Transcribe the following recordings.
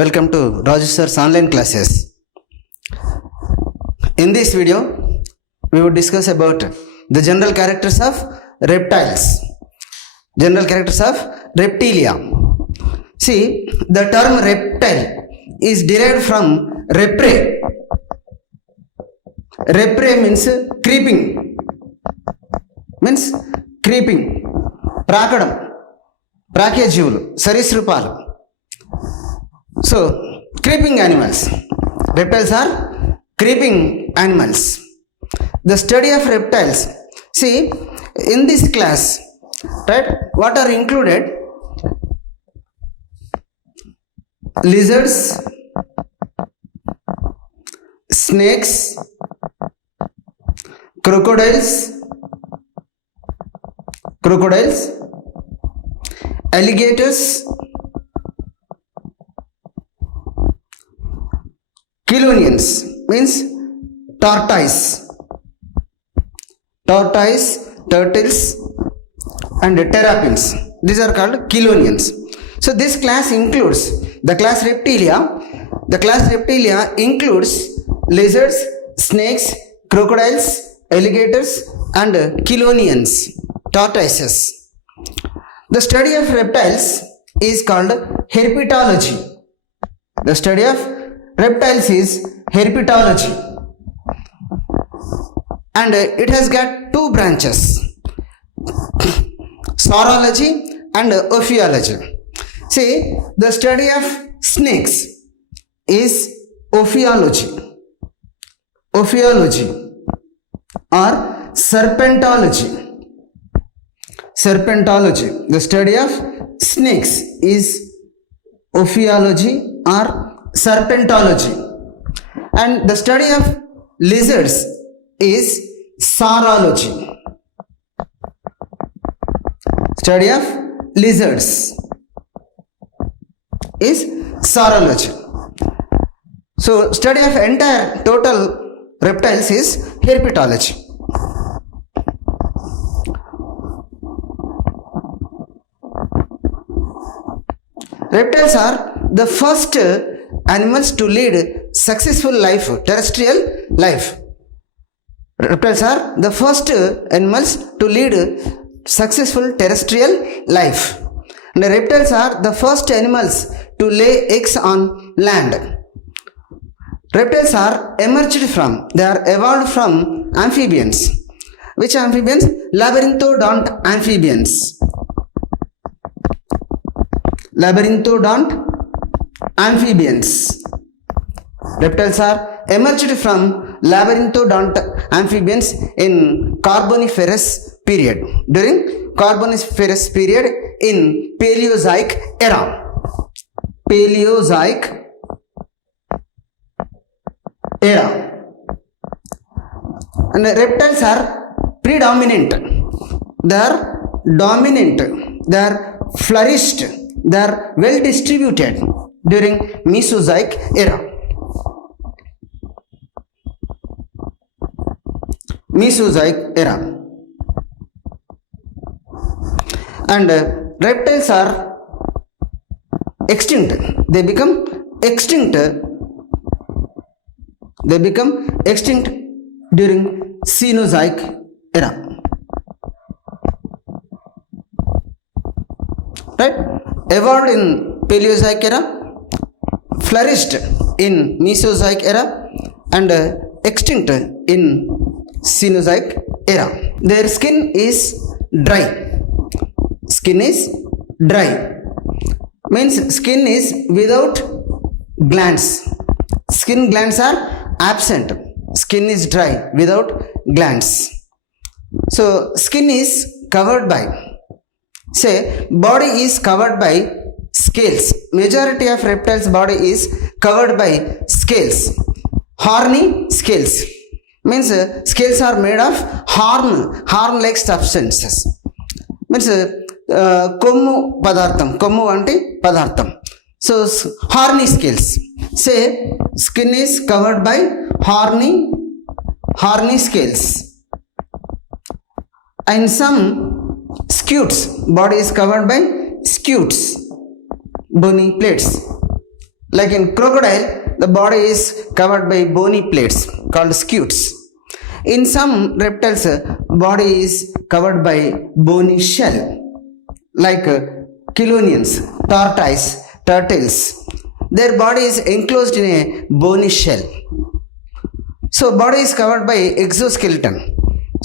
Welcome to Raju sir's online classes. In this video, we will discuss about the general characters of reptiles. General characters of reptilia. See, the term reptile is derived from repre. Repre means creeping. Means creeping. Prakadam. Prakyajivulu. Sarisrupalu. So, creeping animals. Reptiles are creeping animals. The study of reptiles. See, in this class, right, what are included? Lizards, snakes, crocodiles, alligators, chelonians means tortoise, turtles and terrapins. These are called chelonians. So this class includes the class reptilia. The class reptilia includes lizards, snakes, crocodiles, alligators and chelonians, tortoises. The study of reptiles is called herpetology. The study of reptiles is herpetology, and it has got two branches, zoology and ophiology. See, the study of snakes is ophiology or serpentology. The study of snakes is ophiology or serpentology, and the study of lizards is saurology. Study of lizards is saurology. So study of entire total reptiles is herpetology. Reptiles are the first animals to lead successful life, terrestrial life. Reptiles are the first animals to lead successful terrestrial life. And the reptiles are the first animals to lay eggs on land. Reptiles are they are evolved from amphibians. Which amphibians? Labyrinthodont amphibians. Reptiles are emerged from labyrinthodont amphibians in Carboniferous period. During Carboniferous period in Paleozoic era. And reptiles are predominant. They are dominant. They are flourished. They are well distributed during Mesozoic era. And reptiles are extinct. They become extinct during Cenozoic era. Right? Evolved in Paleozoic era, flourished in Mesozoic era, and extinct in Cenozoic era. Their skin is dry. Means skin is without glands. Skin glands are absent. Skin is dry without glands. So skin is covered by, say, body is covered by scales. Majority of reptiles' body is covered by scales. Horny scales. Means scales are made of horn-like substances. Means kommu anti padartham. So horny scales. Say skin is covered by horny scales. And some scutes, body is covered by scutes, bony plates. Like in crocodile, the body is covered by bony plates called scutes. In some reptiles, body is covered by bony shell, like chelonians, tortoise, turtles. Their body is enclosed in a bony shell. So body is covered by exoskeleton.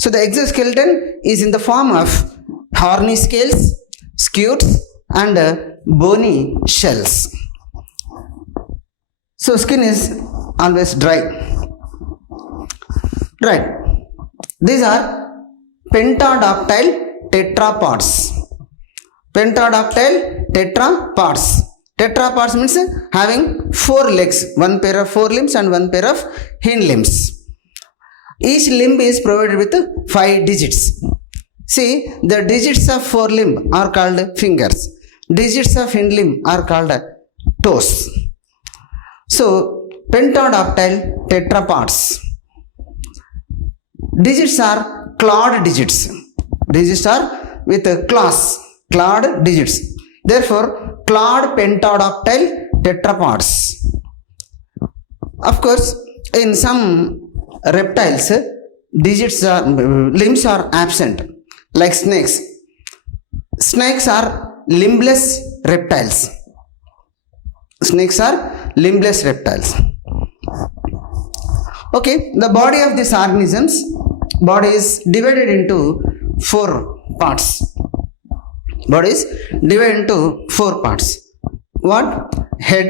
So the exoskeleton is in the form of horny scales, scutes, and bony shells. So skin is always dry. Right. These are pentadactyl tetrapods. Pentadactyl tetrapods. Tetrapods means having 4 legs, 1 pair of 4 limbs and 1 pair of hind limbs. Each limb is provided with 5 digits. See, the digits of 4 limb are called fingers. Digits of hind limb are called toes. So, pentadactyl tetrapods. Digits are clawed digits. Digits are with claws, clawed digits. Therefore, clawed pentadactyl tetrapods. Of course, in some reptiles, limbs are absent, like snakes. Snakes are limbless reptiles. Snakes are limbless reptiles. Okay, the body of these organisms, body is divided into 4 parts. Body is divided into 4 parts. What? Head,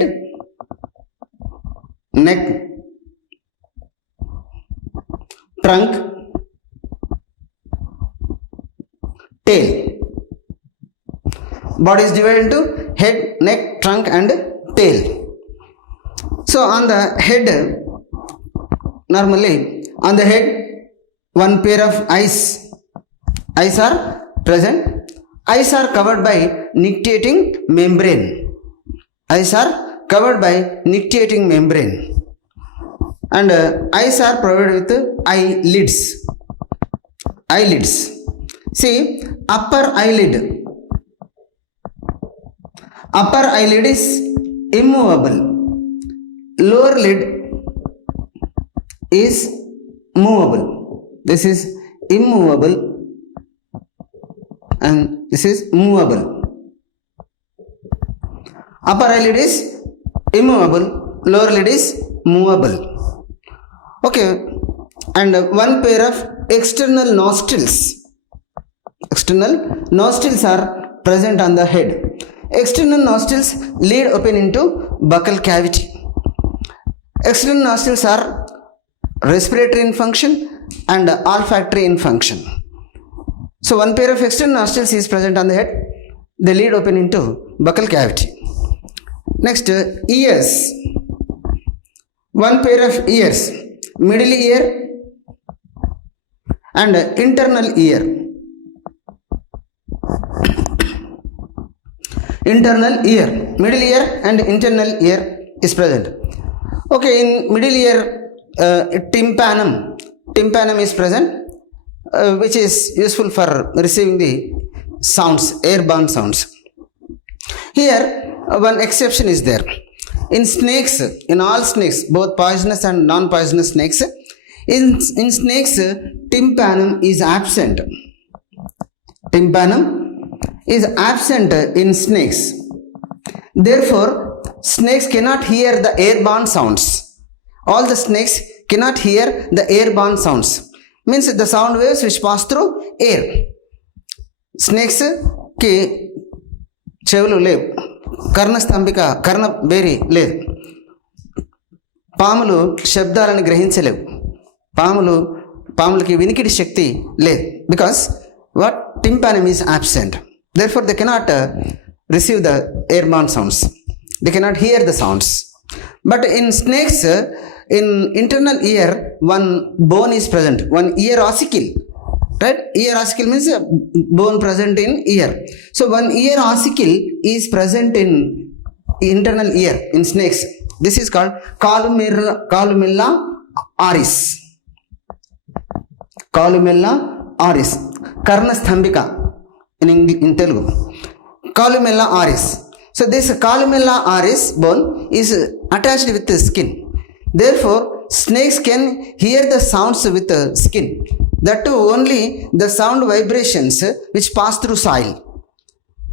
neck, trunk, tail. Body is divided into head, neck, trunk, and tail. So on the head, normally on the head, 1 pair of eyes. Eyes are present. Eyes are covered by nictitating membrane. Eyes are covered by nictitating membrane. And eyes are provided with eyelids. Eyelids. See, upper eyelid. Upper eyelid is immovable. Lower lid is movable. This is immovable and this is movable. Upper eyelid is immovable, lower lid is movable. Okay, and 1 pair of external nostrils. External nostrils are present on the head. External nostrils lead open into buccal cavity. External nostrils are respiratory in function and olfactory in function. So 1 pair of external nostrils is present on the head. They lead open into buccal cavity. Next, ears. 1 pair of ears, middle ear and internal ear. Internal ear, middle ear and internal ear is present. Okay, in middle ear, tympanum. Tympanum is present, which is useful for receiving the sounds, airborne sounds. Here, one exception is there. In snakes, in all snakes, both poisonous and non-poisonous snakes, in snakes, tympanum is absent. Tympanum is absent in snakes. Therefore, snakes cannot hear the airborne sounds. All the snakes cannot hear the airborne sounds. Means the sound waves which pass through air. Snakes ki చెవులు లేవు, కర్ణస్తంభిక కర్ణ బేరి లేదు. పాములు శబ్దాలను గ్రహించలేవు. పాములకి వినికిడి శక్తి లేదు. Because what tympanum is absent. Therefore, they cannot receive the airborne sounds. They cannot hear the sounds. But in snakes, in internal ear, 1 bone is present, 1 ear ossicle. Right? Ear ossicle means a bone present in ear. So 1 ear ossicle is present in internal ear in snakes. This is called columella oris. Columella oris. Karna stambika in Telugu. Columella oris. So this columella oris bone is attached with the skin. Therefore, snakes can hear the sounds with the skin. That too only the sound vibrations which pass through soil.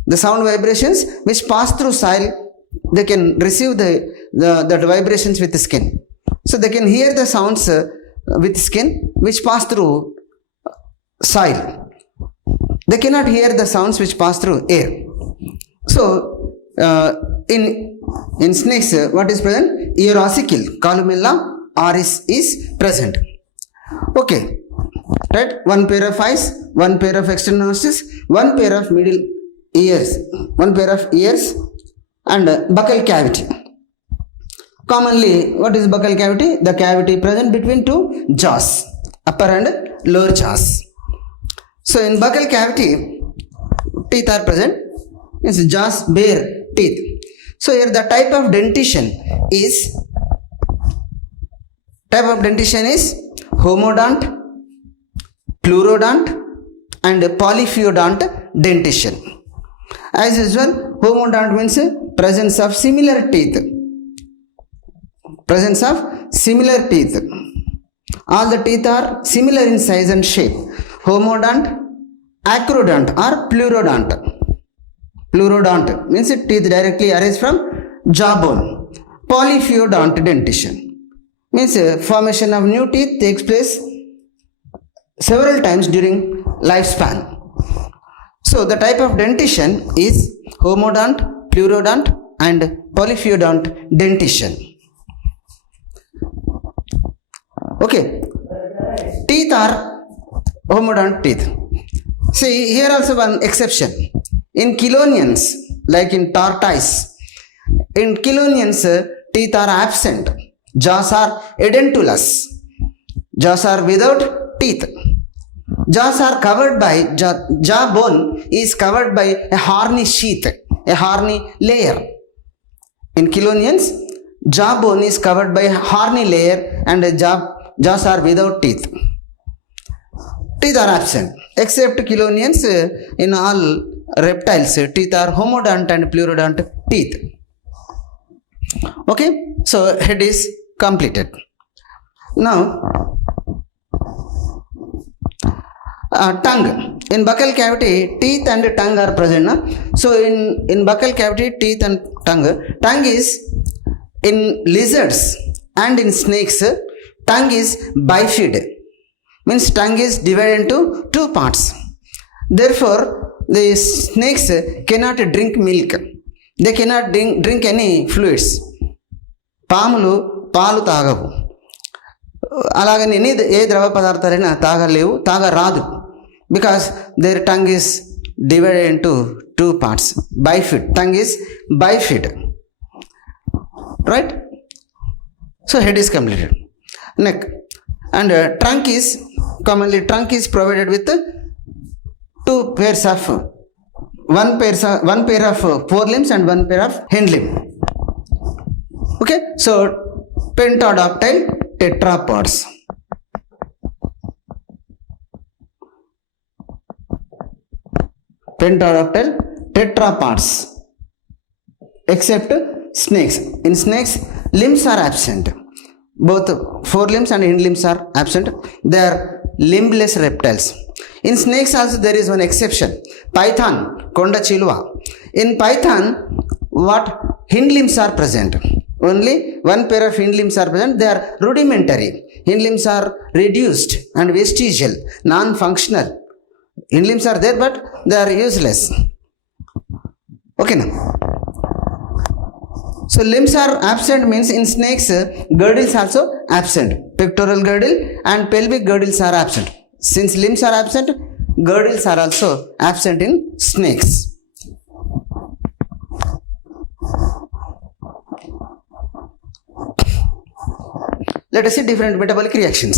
The sound vibrations which pass through soil, they can receive the vibrations with the skin. So they can hear the sounds with skin which pass through soil. They cannot hear the sounds which pass through air. So in snakes, what is present? Ear-ossicle columella oris is present. Okay, right? One pair of eyes, one pair of external nostrils, one pair of middle ears, one pair of ears, and buccal cavity. Commonly, what is buccal cavity? The cavity present between two jaws, upper and lower jaws. So in buccal cavity, teeth are present. Means jaws bear teeth. So here the type of dentition is homodont, pleurodont, and polyphyodont dentition. As usual, homodont means presence of similar teeth. Presence of similar teeth. All the teeth are similar in size and shape. Homodont, acrodont or pleurodont. Pleurodont means teeth directly arise from jawbone. Polyphyodont dentition means formation of new teeth takes place several times during lifespan. So the type of dentition is homodont, pleurodont, and polyphyodont dentition. Okay, teeth are homodont teeth. See here also one exception. In chelonians, like in tortoise, in chelonians teeth are absent. Jaws are edentulous. Jaws are without teeth. Jaws are covered by, jawbone is covered by a horny sheath, a horny layer. In chelonians, jawbone is covered by a horny layer and jaws are without teeth. Teeth are absent. Except chelonians, in all reptiles, teeth are homodont and pleurodont teeth. Okay, so head is completed. Now, tongue. In buccal cavity, teeth and tongue are present. So in buccal cavity, teeth and tongue. Tongue is in lizards and in snakes. Tongue is bifid. Means tongue is divided into two parts. Therefore, the snakes cannot drink milk. They cannot drink any fluids. పాములు పాలు తాగవు. అలాగని ఏ ద్రవ పదార్థాలైనా తాగరాదు. Because their tongue is divided into two parts. Bifid. Tongue is bifid. Right? So head is completed. Neck. And trunk is, commonly trunk is provided with two pairs of, one pair of forelimbs and one pair of hind limb. Okay, so pentadactyl tetrapods. Pentadactyl tetrapods. Except snakes. In snakes, limbs are absent. Both forelimbs and hind limbs are absent. They are limbless reptiles. In snakes also there is one exception. Python, Konda chilwa. In python, what hind limbs are present? Only one pair of hind limbs are present. They are rudimentary. Hind limbs are reduced and vestigial, non-functional. Hind limbs are there, but they are useless. Okay now. So limbs are absent means in snakes, girdles also absent. Pectoral girdle and pelvic girdles are absent. Since limbs are absent, girdles are also absent in snakes. Let us see different metabolic reactions.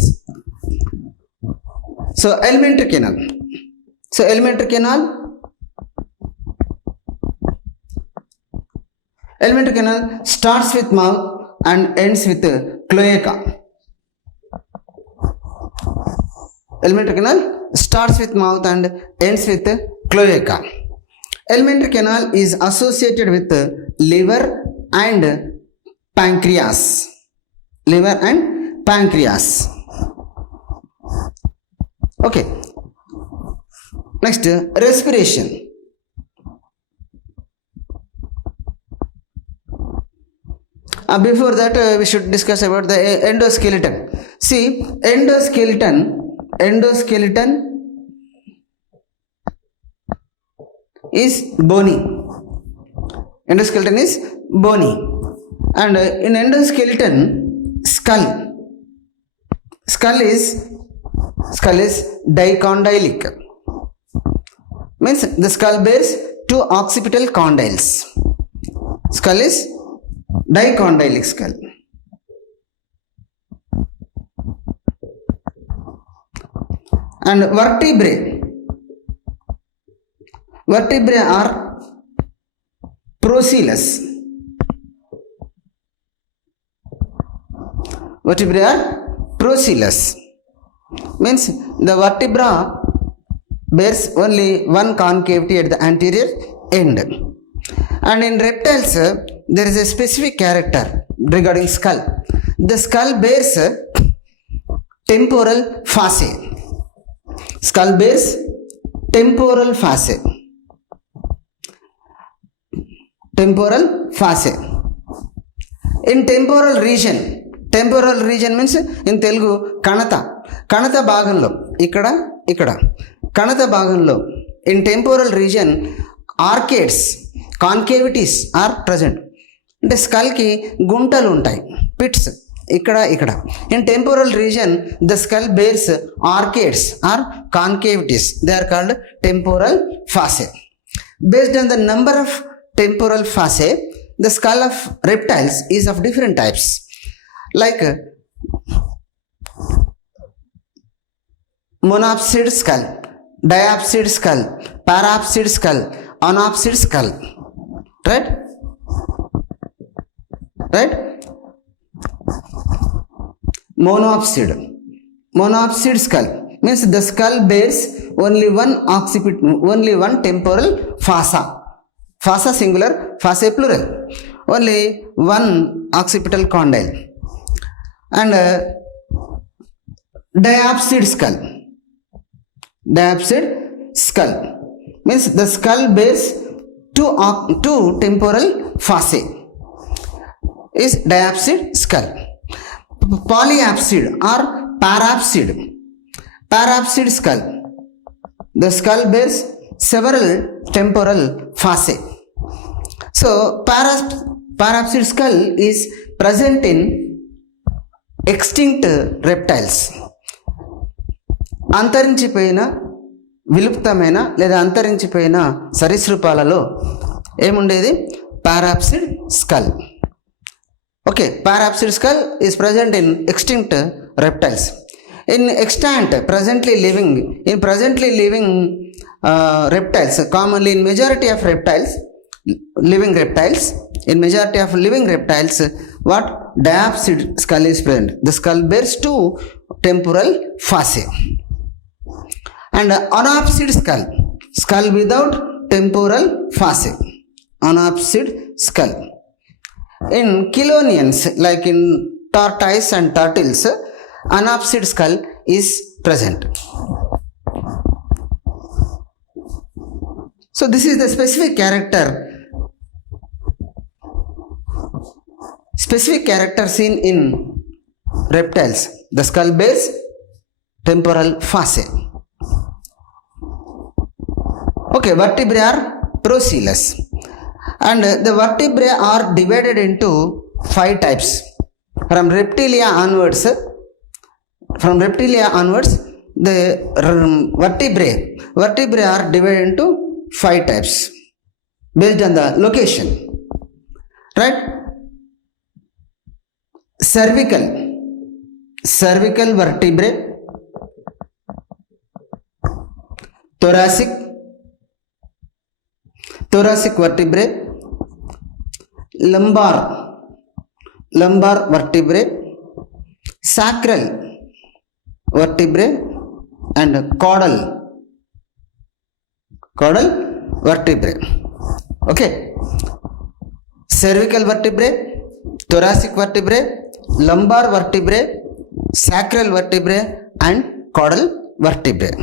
So alimentary canal. So alimentary canal starts with mouth and ends with cloaca. Alimentary canal starts with mouth and ends with cloaca. Alimentary canal is associated with liver and pancreas. Liver and pancreas. Okay. Next, respiration. Before that, we should discuss about the endoskeleton. See, endoskeleton is bony. Endoskeleton is bony, and in endoskeleton, skull is dicondylic. Means the skull bears two occipital condyles. Skull is dicondylic skull. And vertebrae are procellus. Vertebrae are procellus. Means the vertebra bears only one concavity at the anterior end. And in reptiles, there is a specific character regarding skull. The skull bears temporal fasciae. Skull bears temporal fasciae. Temporal fasciae. In temporal region means in Telugu kanata bhaganlo ikkada kanata bhaganlo in temporal region arcades, concavities are present. అంటే స్కల్కి గుంటలు ఉంటాయి, pits ఇక్కడ. In temporal region the skull bears arcades or concavities. They are called temporal fossae. Based on the number of temporal fossae, the skull of reptiles is of different types. Like monopsid skull, diapsid skull, parapsid skull, anopsid skull. Right? Monopsid skull means the skull bears only one temporal fossa. Fossa singular, fasciae plural. Only one occipital condyle. And diapsid skull means the skull bears two temporal fasciae is diapsid skull. Polyapsid or parapsid skull, the skull bears several temporal fasciae. So parapsid skull is present in extinct reptiles. అంతరించిపోయిన, విలుప్తమైన లేదా అంతరించిపోయిన సరీసృపాలలో ఏముండేది? Parapsid skull. Okay, parapsid skull is present in extinct reptiles. In extant, presently living reptiles, commonly in majority of living reptiles, what? Diapsid skull is present. The skull bears two temporal fasciae. And anopsid skull without temporal fasciae, anopsid skull. In chelonians, like in tortoise and turtles, anopsid skull is present. So this is the specific character seen in reptiles. The skull bears temporal fasciae. Okay, vertebrae are procellus, and the vertebrae are divided into 5 types. From reptilia onwards, the vertebrae are divided into 5 types based on the location. Right? Cervical vertebrae, thoracic vertebrae, lumbar vertebrae, sacral vertebrae, and caudal vertebrae. Okay, cervical vertebrae, thoracic vertebrae, lumbar vertebrae, sacral vertebrae and caudal vertebrae.